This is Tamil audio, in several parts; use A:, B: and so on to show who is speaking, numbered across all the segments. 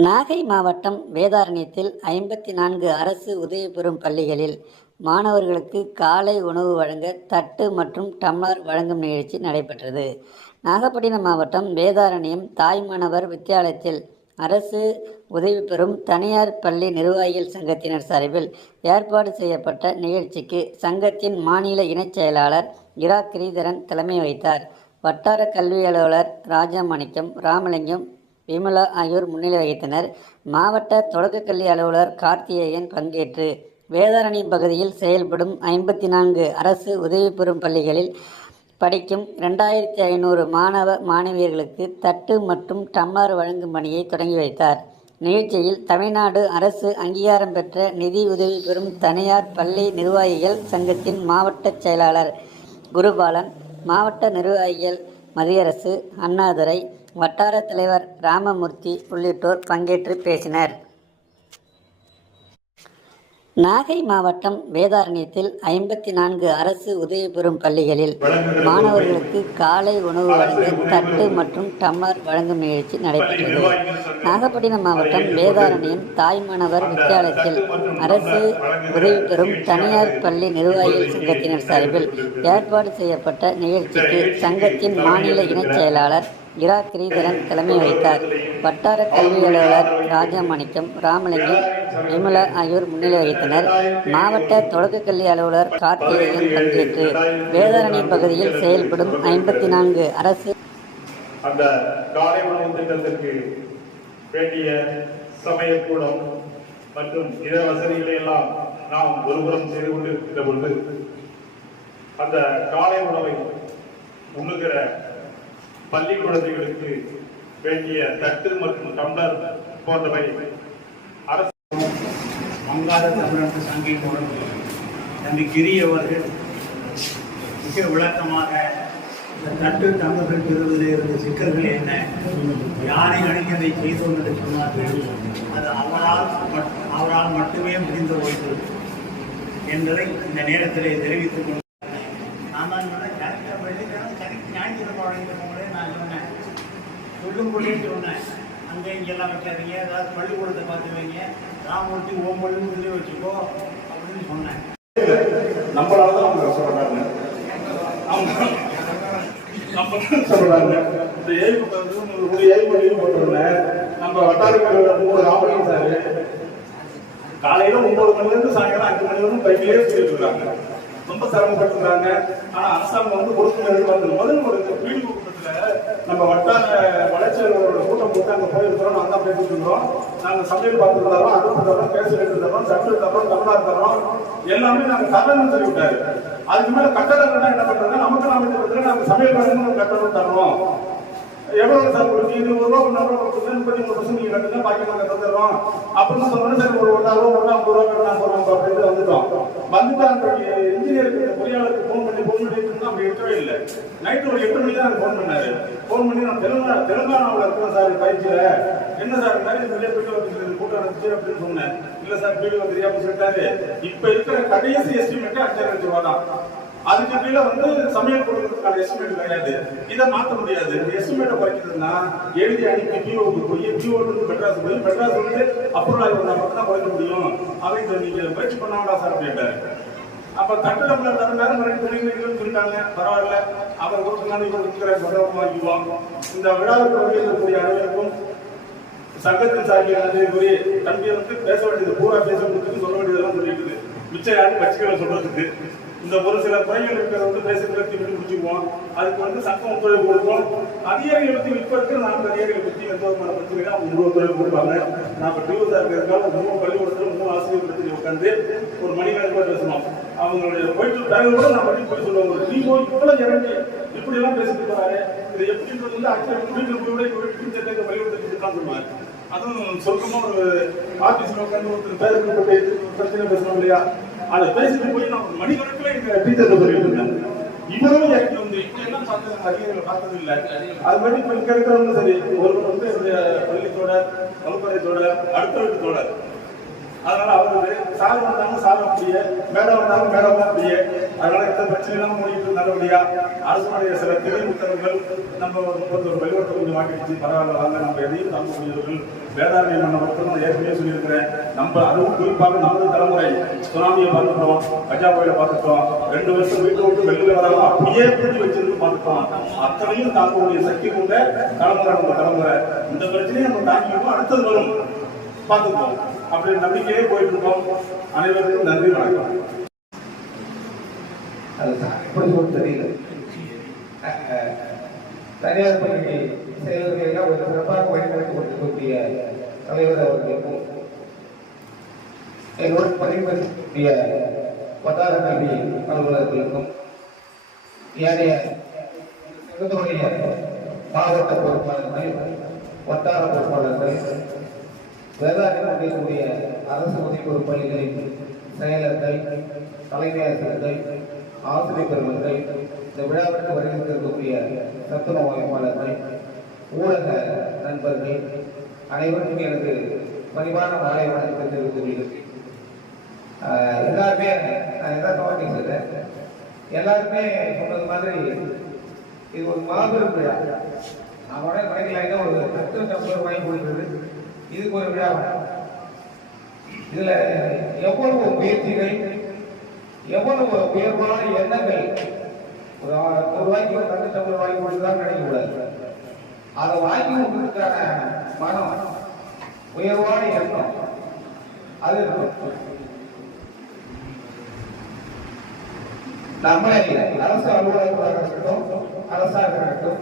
A: நாகை மாவட்டம் வேதாரண்யத்தில் ஐம்பத்தி நான்கு அரசு உதவி பெறும் பள்ளிகளில் மாணவர்களுக்கு காலை உணவு வழங்க தட்டு மற்றும் டம்ளர் வழங்கும் நிகழ்ச்சி நடைபெற்றது. நாகப்பட்டினம் மாவட்டம் வேதாரண்யம் தாய் மாணவர் வித்தியாலயத்தில் அரசு உதவி பெறும் தனியார் பள்ளி நிர்வாகிகள் சங்கத்தினர் சார்பில் ஏற்பாடு செய்யப்பட்ட நிகழ்ச்சிக்கு சங்கத்தின் மாநில இணைச் செயலாளர் இரா கிரீதரன் தலைமை வைத்தார் வட்டார கல்வி அலுவலர் ராஜாமாணிக்கம் ராமலிங்கம் விமலா ஆகியோர் முன்னிலை வகித்தனர். மாவட்ட தொடக்கக்கல்வி அலுவலர் கார்த்திகேயன் பங்கேற்று வேதாரணி பகுதியில் செயல்படும் ஐம்பத்தி நான்கு அரசு உதவி பெறும் பள்ளிகளில் படிக்கும் ரெண்டாயிரத்தி ஐநூறு மாணவ மாணவியர்களுக்கு தட்டு மற்றும் டம்ளர் வழங்கும் பணியை தொடங்கி வைத்தார். நிகழ்ச்சியில் தமிழ்நாடு அரசு அங்கீகாரம் பெற்ற நிதி உதவி பெறும் தனியார் பள்ளி நிர்வாகிகள் சங்கத்தின் மாவட்ட செயலாளர் குருபாலன் மாவட்ட நிர்வாகிகள் மதியரசு அண்ணாதுரை வட்டார தலைவர் ராமமூர்த்தி உள்ளிட்டோர் பங்கேற்று பேசினர். நாகை மாவட்டம் வேதாரண்யத்தில் ஐம்பத்தி நான்கு அரசு உதவி பெறும் பள்ளிகளில் மாணவர்களுக்கு காலை உணவு வழங்க தட்டு மற்றும் டம்ளர் வழங்கும் நிகழ்ச்சி நடைபெற்றது. நாகப்பட்டினம் மாவட்டம் வேதாரண்யம் தாய்மானவர் வித்தியாலயத்தில் அரசு உதவி பெறும் தனியார் பள்ளி நிர்வாகிகள் சங்கத்தினர் சார்பில் ஏற்பாடு செய்யப்பட்ட நிகழ்ச்சிக்கு சங்கத்தின் மாநில இணைச் செயலாளர் இரா கிரீதரன் தலைமை வகித்தார் வட்டார கல்வி அலுவலர் ராஜாமாணிக்கம் ராமலிங்கம் விமலா ஆகியோர் முன்னிலை வகித்தனர். மாவட்ட தொடக்க கல்வி அலுவலர் கார்த்திகேயன் பங்கேற்று வேதாரணி பகுதியில் செயல்படும் ஐம்பத்தி நான்கு அரசு
B: அந்த காலை உணவு திட்டத்திற்கு வேண்டிய சமயக்கூடம் மற்றும் இதர வசதிகளை எல்லாம் நாம் ஒருபுறம் செய்து கொண்டிருக்கிற பொழுது அந்த காலை உணவை உண்ணுகிற பள்ளி குழந்தைகளுக்கு வேண்டிய தட்டு மற்றும் டம்ளர் போன்றவை அரசு
C: வங்காள தமிழர்கள் சங்கை மூலம் தம்பி கிரி அவர்கள் மிக விளக்கமாக இந்த தட்டு தமிழர்கள் பெறுவதில் இருந்த சிக்கல்கள் என்ன? யாரை அணிக்கதை செய்தோம் என்று சொன்னார்கள். அது அவரால் மட்- அவரால் மட்டுமே முடிந்து போய்விட்டது என்பதை இந்த நேரத்தில் தெரிவித்துக் கொண்டு நான் தான் சொன்னேன் கரெக்டாக வெள்ளிக்கிழமை கரெக்ட் ஞாயிற்றுக்கிழமை வழங்கினவங்களே நான் சொன்னேன் சொல்லும் பொழுதே சொன்னேன். அங்கே இங்கெல்லாம் வைக்காதீங்க. ஏதாவது பள்ளிக்கூடத்தை பார்த்து வைங்க. ராமூர்த்தி ஓம் பள்ளிக்கூடத்துலேயே வச்சுக்கோ அப்படின்னு சொன்னேன்.
B: நம்மளால தான் அவங்க சொல்றாங்க அவங்க நம்ம தான் சொல்றாங்க இந்த ஏய்வு வந்து ஒரு ஏழு வழியில் போட்டுருந்தேன். நம்ம வட்டாரத்தில் மூணு ராமலிங்க சார். காலையில ஒன்பது மணில இருந்து சாயங்காலம் அஞ்சு மணி வரைக்கும் பைக்கிலே சொல்லிட்டு இருக்காங்க. ரொம்ப சிரமப்பட்டுருக்காங்க ஆனா அரசாங்கம் வந்து கொடுத்து வந்து முதல் ஒரு வீடு கூட்டத்துல நம்ம வட்டார வளர்ச்சியாளர்களோட கூட்டம் போட்டு அங்க போயிருக்கிறோம். நாங்க தான் பேசிட்டு இருந்தோம் நாங்க சமையல் பார்த்து தரோம் அடுப்பு தரோம் பேசுறது தரோம் சட்டு தரோம் தமிழர் தரோம் எல்லாமே நாங்க தரணும்னு சொல்லி விட்டாரு. அதுக்கு மேல கட்டணம் என்ன பண்றாங்க? நமக்கு நாம நாங்க சமையல் பண்ணணும் கட்டணம் தரோம் எவ்வளவு சார் கொடுத்து இருபது ரூபா ஒன்று ரூபா கொடுத்து முப்பத்தி மூணு பர்சன்ட் நீங்கள் கட்டுங்க பாக்கி நாங்கள் தந்துடுறோம். அப்படின்னு சொன்னோம் சார் ஒரு ஒன்றா ரூபா ஒன்றா ஐம்பது ரூபா கட்டினா போகிறோம் அப்படின்னு வந்துட்டோம். வந்துட்டாங்க இன்ஜினியருக்கு பொறியாளருக்கு ஃபோன் பண்ணி ஃபோன் பண்ணி இருந்தா அப்படி இருக்கவே இல்லை. நைட்டு ஒரு எட்டு மணிக்கு தான் ஃபோன் பண்ணாரு. ஃபோன் பண்ணி நான் தெலுங்கா தெலுங்கானாவில் இருக்கோம் சார் பயிற்சியில. என்ன சார் மாதிரி வெளியே போயிட்டு வந்து கூட்டம் நடந்துச்சு அப்படின்னு சொன்னேன். இல்லை சார் வீடு வந்துரியா அப்படின்னு சொல்லிட்டாரு. இப்போ இருக்கிற கடைசி எஸ்டிமேட் அஞ்சாயிரம் லட்சம் ரூபா தான். அதுக்கு கீழே வந்து சமையல் கொடுக்கறதுக்கான எஸ்டிமேட் கிடையாது இதை மாற்ற முடியாது. எஸ்டிமேட்டை குறைக்கிறதுனா எழுதி அனுப்பி பிஓக்கு போய் பிஓ மெட்ராஸ் போய் மெட்ராஸ் வந்து அப்ரூவல் ஆகி பண்ண மட்டும் தான் குறைக்க முடியும். அப்படின்னு நீங்க முயற்சி பண்ண வேண்டாம் சார் அப்படின்ட்டாரு அப்ப கட்டடம்ல தர நேரம் ரெண்டு துணிகளும் சொல்லிட்டாங்க பரவாயில்ல. அவர் ஒரு நாள் இவர் இருக்கிற பதவம் வாங்கிக்குவோம் இந்த விழாவுக்கு இருக்கக்கூடிய அனைவருக்கும் சங்கத்தின் சார்பில் நன்றி கூறி வந்து பேச வேண்டியது பூரா பேச முடிச்சுட்டு சொல்ல வேண்டியதெல்லாம் சொல்லிட்டு மிச்சம் யாரும் கட்சிகளை சொல்றதுக்கு இந்த ஒரு சில குறைகள் இருக்கிறத வந்து பேச நிறுத்தி விட்டு முடிச்சுக்குவோம் அதுக்கு வந்து சட்டம் ஒத்துழைப்பு கொடுப்போம். அதிகாரிகளை பற்றி இப்ப இருக்கிற நான்கு அதிகாரிகளை பற்றி எந்த விதமான பிரச்சனைனா அவங்க முழு ஒத்துழைப்பு கொடுப்பாங்க. நான் இப்ப டிவிஸா இருக்கிறதுக்காக மூணு பள்ளிக்கூடத்தில் மூணு ஆசிரியர் பிரச்சனை உட்காந்து ஒரு மணி கணக்காக பேசணும். அவங்களுடைய போயிட்டு தலைவர் கூட நான் பண்ணி போய் சொல்லுவாங்க ஒரு போய் இவ்வளவு இறங்கி இப்படி எல்லாம் பேசிட்டு போறாரு இது எப்படின்றது வந்து ஆக்சுவலா வீட்டுக்கு போய் விட வீட்டு பள்ளிக்கூடத்துக்கு தான் சொல்லுவாங்க அதுவும் சொர்க்கமா ஒரு ஆஃபீஸில் உட்காந்து ஒருத்தர் பேருக்கு பிரச்சனை பேசணும் இல்லையா? அதை பேசிட்டு போய் நான் ஒரு மணிக்கணக்கில் எங்க டீச்சர்ல சொல்லிட்டு இருந்தேன். இவரும் வந்து இப்படி பார்த்தது அதிகாரிகளை பார்த்தது இல்லை. அது மாதிரி இப்போ இங்க இருக்கிறவங்க சரி ஒருவர் வந்து அடுத்த வீட்டு அதனால அவரு சார் வந்தாலும் சார் அப்படியே மேடம் வந்தாலும் மேடம் அப்படியே. அதனால எந்த பிரச்சனையும் முடிக்கிட்டு நல்லபடியா அரசுடைய சில திரை உத்தரவுகள் நம்ம ஒரு ஒரு கொஞ்சம் வாங்கிடுச்சு பரவாயில்ல வாங்க. நம்ம எதையும் நம்பக்கூடியவர்கள் வேதாரண்யம் மன்ன மட்டும் நான் ஏற்கனவே சொல்லியிருக்கிறேன். நம்ம அதுவும் குறிப்பாக நமது தலைமுறை சுனாமியை பார்த்துட்டோம் கஜா புயலை பார்த்துட்டோம். ரெண்டு வருஷம் வீட்டை விட்டு வெளியில வராம அப்படியே பிடிச்சி வச்சிருந்து பார்த்துட்டோம். அத்தனையும் தாங்கக்கூடிய சக்தி கொண்ட தலைமுறை நம்ம தலைமுறை. இந்த பிரச்சனையை நம்ம தாங்கிக்கணும் அடுத்தது வரும். பார்த்துக்கோங்க அப்படி நம்பிக்கையே போயிட்டு இருக்கோம். அனைவருக்கும் நன்றி வணக்கம்.
D: தெரியல. தனியார் பள்ளி செயல்களை ஒரு சிறப்பாக பயன்படுத்திக் கொண்டிருக்கக்கூடிய தலைவர் அவர்களுக்கும் என்னோட பணிபுரிய வட்டார கல்வி அலுவலர்களுக்கும் ஏனைய சங்கத்துடைய மாவட்ட பொறுப்பாளர்கள் வட்டார பொறுப்பாளர்கள் வேதாரண்யக்கூடிய அரசு உதவி பள்ளிகளின் செயலர்கள் தலைமை ஆசிரியர்கள் ஆசிரியர் பெருமர்கள் இந்த விழாவிற்கு வருகின்றக்கூடிய சத்துணவு வாய்ப்பாளர்கள் ஊடக நண்பர்கள் அனைவருக்கும் எனக்கு பணிவான மாலை வணக்கத்தை தெரிவித்துக் கொள்கிறேன் எல்லாருமே நான் எதாவது கவனிக்க சொல்றேன்? எல்லாருமே சொன்னது மாதிரி இது ஒரு மாபெரும் விழா. நான் உடனே ஒரு பத்து டம்ளர் வாங்கி கொடுக்குறது இதுக்கு ஒரு விழா இதுல எவ்வளவு முயற்சிகள் எவ்வளவு உயர்வான எண்ணங்கள் ஒரு ஒரு ரூபாய்க்கு ஒரு தங்க சம்பளம் வாங்கி கொடுத்துதான் நினைக்கக்கூடாது அதை வாங்கி கொடுக்கறதுக்கான மனம் உயர்வான எண்ணம் அது நம்ம அரசு அலுவலர்களாக இருக்கட்டும் அரசாக இருக்கட்டும்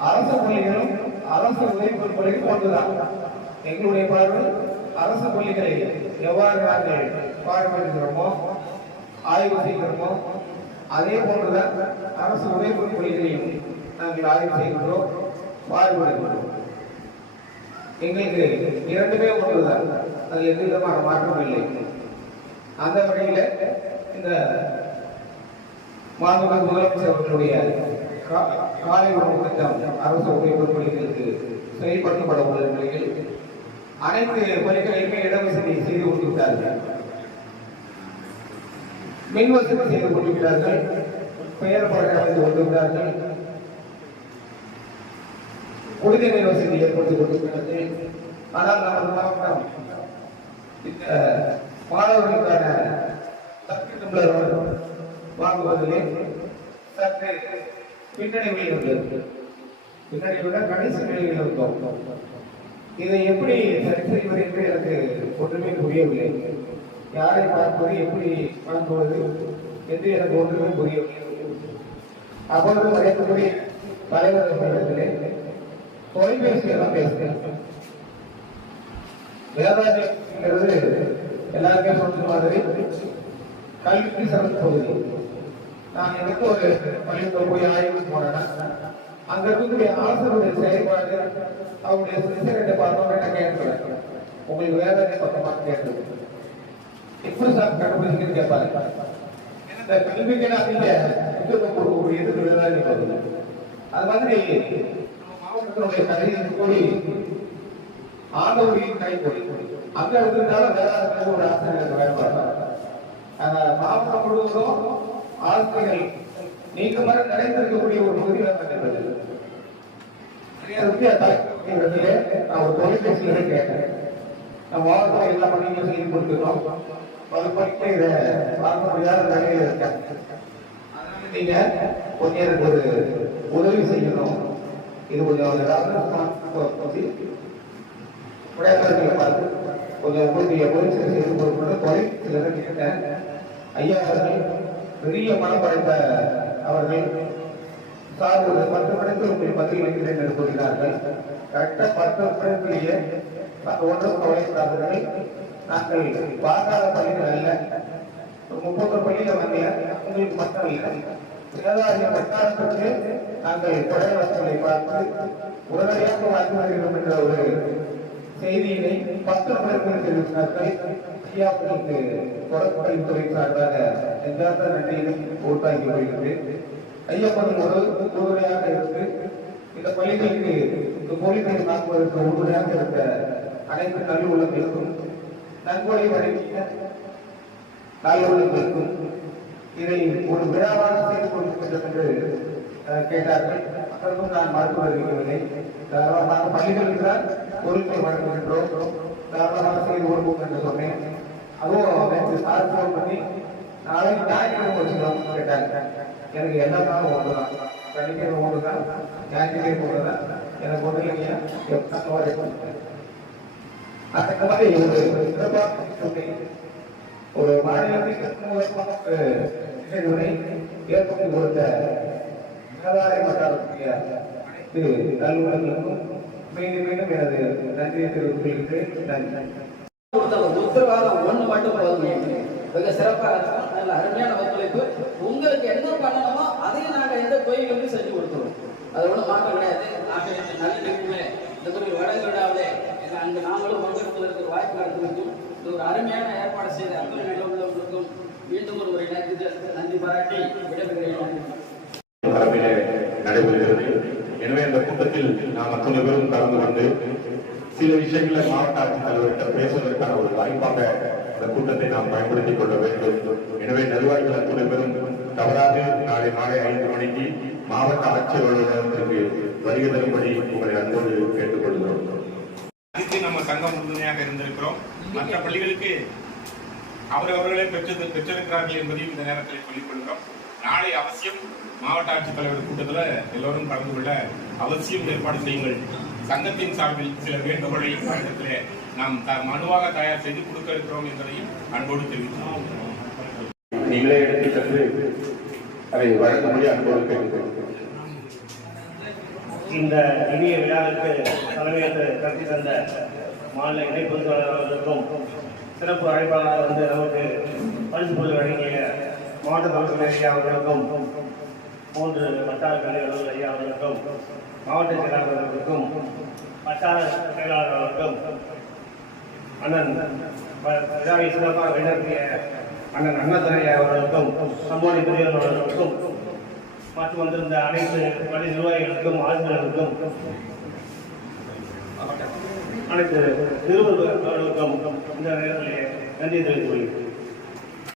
D: அரசு பள்ளிகளும் அரசு உதவி பள்ளிகளும் கொண்டுதான். எங்களுடைய பார்வை அரசு பள்ளிகளை எவ்வாறு நாங்கள் பார்வையிடுகிறோமோ ஆய்வு செய்கிறோமோ அதே போன்றுதான் அரசு உதவி பள்ளிகளையும் நாங்கள் ஆய்வு செய்கின்றோம் பார்வையிடுகிறோம் எங்களுக்கு இரண்டுமே ஒன்றுதான். அது எந்த விதமான மாற்றம் இல்லை. அந்த வகையில் இந்த மாண்புமிகு முதலமைச்சர் அவர்களுடைய கா- காலை உணவு திட்டம் அரசு உதவி பள்ளிகளுக்கு செயல்படுத்தப்பட உள்ள நிலையில் அனைத்து பள்ளிகளையுமே இடவசதி செய்து கொண்டிருக்கிறார்கள். மின் வசதி செய்து கொண்டிருக்கிறார்கள். பெயர் பழக்கம் கொண்டிருக்கிறார்கள். கொடுத்துவிட்டார்கள் குடிநீர் வசதி ஏற்படுத்தி கொண்டிருக்கிறது. ஆனால் நமது மாவட்டம் இந்த மாணவர்களுக்கான தட்டு டம்ளர் வாங்குவதிலே சற்று பின்னடைவில் இருந்தது. பின்னணி கடைசி நிலையில் இருந்தோம். இதை எப்படி சரி செய்வது என்று எனக்கு ஒன்றுமே புரியவில்லை. யாரை பார்ப்பது எப்படி பார்ப்பது என்று எனக்கு ஒன்றுமே புரியவில்லை. அப்பொழுது மறையக்கூடிய தலைவர் அவர்களிடத்திலே தொலைபேசியெல்லாம் பேசுகிறேன். வேதாந்திங்கிறது எல்லாருமே சொல்ற மாதிரி கல்விக்கு சிறந்த பகுதி நான் எனக்கு ஒரு பள்ளிக்கூட போய் ஆய்வு போனேன்னா அங்க இருக்கக்கூடிய ஆசிரியருடைய செயல்பாடு அவருடைய சிறுத்தை பார்த்தோம்னா நான் கேட்கிறேன் உங்களுக்கு வேதாந்தி பக்கமா கேட்குது எப்படி சார் கண்டுபிடிச்சிங்கன்னு கேட்பாரு இந்த கல்விக்கு அதிக முக்கியத்துவம் கொடுக்கக்கூடியது வேதாந்தி பகுதி அது மாதிரி மாவட்டத்தினுடைய கல்வியின் கூடி ஆண்டவரின் கைப்பொறி அங்க இருந்தாலும் வேற ஒரு ஆசிரியர் வேலை பார்ப்பாங்க மாவட்டம் முழுவதும் ஆசிரியர்கள் நீங்க மாதிரி நிறைந்திருக்கக்கூடிய ஒரு பகுதி வேண்டாம் இடத்திலே நான் ஒரு தொலைபேசியில கேட்டேன். நம்ம மாவட்டத்தில் எல்லா பணிகளும் செய்து கொடுத்துருக்கோம். பல பணிக்கு இதை பார்க்க முடியாத நிலையில இருக்கேன் அதனால நீங்க கொஞ்சம் எனக்கு ஒரு உதவி செய்யணும். இது கொஞ்சம் ஏதாவது விளையாட்டுகளை பார்த்து கொஞ்சம் உதவியை முயற்சி செய்து கொடுக்கணும் தொலை சிலரை கேட்டேன். ஐயா அவர்கள் பெரிய மனம் படைத்த அவர்கள் சார் ஒரு பத்து மணிக்கு உங்களை மத்தியில் வைக்கிறேன் என்று கூறினார்கள் கரெக்டா பத்து மணிக்குள்ளேயே ஒன்றும் தொலைத்தார்கள் நாங்கள் வாக்காள பள்ளிகள் அல்ல. முப்பது பள்ளியில வந்தேன் உங்களுக்கு மட்டும் இல்லை. வேதாரிய வட்டாரத்திற்கு நாங்கள் குறைவசங்களை பார்த்து உடனடியாக வாக்கு வருகிறோம் என்ற ஒரு செய்தியினை பத்து மணிக்கு தெரிவித்தார்கள். ஐயா உங்களுக்கு தொடர்புத்துறை சார்பாக எங்காத நன்றியிலும் உருவாக்கி வருகிறது ஐயப்பன் பதில் உறுதுணையாக இருந்து இந்த பள்ளிகளுக்கு இந்த மொழிகளை மாற்றுவதற்கு உறுதுணையாக இருக்க அனைத்து கல்வி உள்ளங்களுக்கும் நன்கொடை வழங்கிய நல்லவர்களுக்கும் இதை ஒரு விழாவாக செய்து கொண்டிருக்கின்றது என்று கேட்டார்கள். அதற்கும் நான் மறுத்து வருகிறவில்லை தாராளமாக பள்ளிகளுக்கு தான் பொருட்களை வழங்குகின்றோம். தாராளமாக செய்து கொடுப்போம் என்று சொன்னேன் அதுவும் நேற்று சார் ஃபோன் பண்ணி நாளைக்கு ஞாயிற்றுக்கிழமை வச்சுக்கலாம் கேட்டாங்க எனக்கு எல்லா நாளும் ஒன்று தான் சனிக்கிழமை ஒன்று தான் ஞாயிற்றுக்கிழமை ஒன்று தான் எனக்கு ஒன்று இல்லைங்க எப்போ வரைக்கும் அந்த மாதிரி ஒரு சிறப்பாக சொன்னேன் ஒரு மாநிலத்திற்கு நிகழ்வுகளை ஏற்படுத்தி கொடுத்த மேலாளை மட்டாளக்கூடிய அனைத்து நல்லுறங்களுக்கும் மீண்டும் மீண்டும் எனது நன்றியை தெரிவித்துக் நன்றி
E: உத்தரவாதம் ஒன்று மட்டும் போதும். மிக சிறப்பாக நல்ல அருமையான ஒத்துழைப்பு. உங்களுக்கு என்ன பண்ணணுமோ அதையும் நாங்கள் எந்த கோயிலுக்கும் செஞ்சு கொடுத்துருவோம். அது ஒன்றும் மாற்றம் கிடையாது. நாங்கள் இந்த நல்ல நிகழ்வுல இந்த மாதிரி வடகிடாவிலே விழாவிலே எங்க நாங்களும் பங்கெடுப்பதற்கு வாய்ப்பு கிடைத்திருக்கும் இது ஒரு அருமையான ஏற்பாடு செய்த அத்துறை நிகழ்வுகளுக்கும் மீண்டும் ஒரு முறை நன்றி நன்றி பாராட்டி விடைபெறுகிறேன்
F: தலைமையிலே நடைபெறுகிறது எனவே அந்த கூட்டத்தில் நாம் அத்தனை பேரும் கலந்து கொண்டு சில விஷயங்களை மாவட்ட ஆட்சித்தலைவர்கிட்ட பேசுவதற்கான ஒரு வாய்ப்பாக அந்த கூட்டத்தை நாம் பயன்படுத்திக் கொள்ள வேண்டும். எனவே நிர்வாகிகள் அத்தனை பேரும் தவறாக நாளை மாலை ஐந்து மணிக்கு மாவட்ட ஆட்சியர் அலுவலகத்திற்கு வருகை தரும்படி உங்களை அன்போடு கேட்டுக்கொள்கிறோம்.
G: அதுக்கு நம்ம சங்கம் உறுதுணையாக இருந்திருக்கிறோம். மற்ற பள்ளிகளுக்கு அவரவர்களே பெற்றது பெற்றிருக்கிறார்கள் என்பதையும் இந்த நேரத்தில் சொல்லிக் கொள்கிறோம். நாளை அவசியம் மாவட்ட ஆட்சித்தலைவர் கூட்டத்தில் எல்லோரும் கலந்து கொள்ள அவசியம் ஏற்பாடு செய்யுங்கள். சங்கத்தின் சார்பில் சில வேண்டுகோளை இடத்திலே நாம் த- மனுவாக தயார் செய்து கொடுக்க இருக்கிறோம் என்பதையும் அன்போடு தெரிவிக்கிறோம்.
F: நீங்களே எடுத்துச் சென்று அதை வழங்கும்படி அன்போடு கேட்டுக்கொள்கிறோம்
H: இந்த இனிய விழாவிற்கு தலைமையேற்று கருத்தி தந்த மாநில இணை பொதுச்செயலாளர் அவர்களுக்கும் சிறப்பு அழைப்பாளர் வந்து நமக்கு பரிசு பொருள் வழங்கிய மாவட்ட தலைவர் ஐயா அவர்களுக்கும் மூன்று வட்டார கல்வி ஐயா அவர்களுக்கும் மாவட்ட செயலாளர்களுக்கும் வட்டார செயலாளர் அவர்களுக்கும் அண்ணன் விழாவை சிறப்பாக வழிநடத்திய அண்ணன் அண்ணாதுரை அவர்களுக்கும் சம்போனி புரியல் அவர்களுக்கும் மற்றும் வந்திருந்த அனைத்து பள்ளி நிர்வாகிகளுக்கும் ஆசிரியர்களுக்கும் அனைத்து நிறுவனர்களுக்கும் இந்த நேரத்திலே நன்றி தெரிவித்துக் கொள்கிறேன்.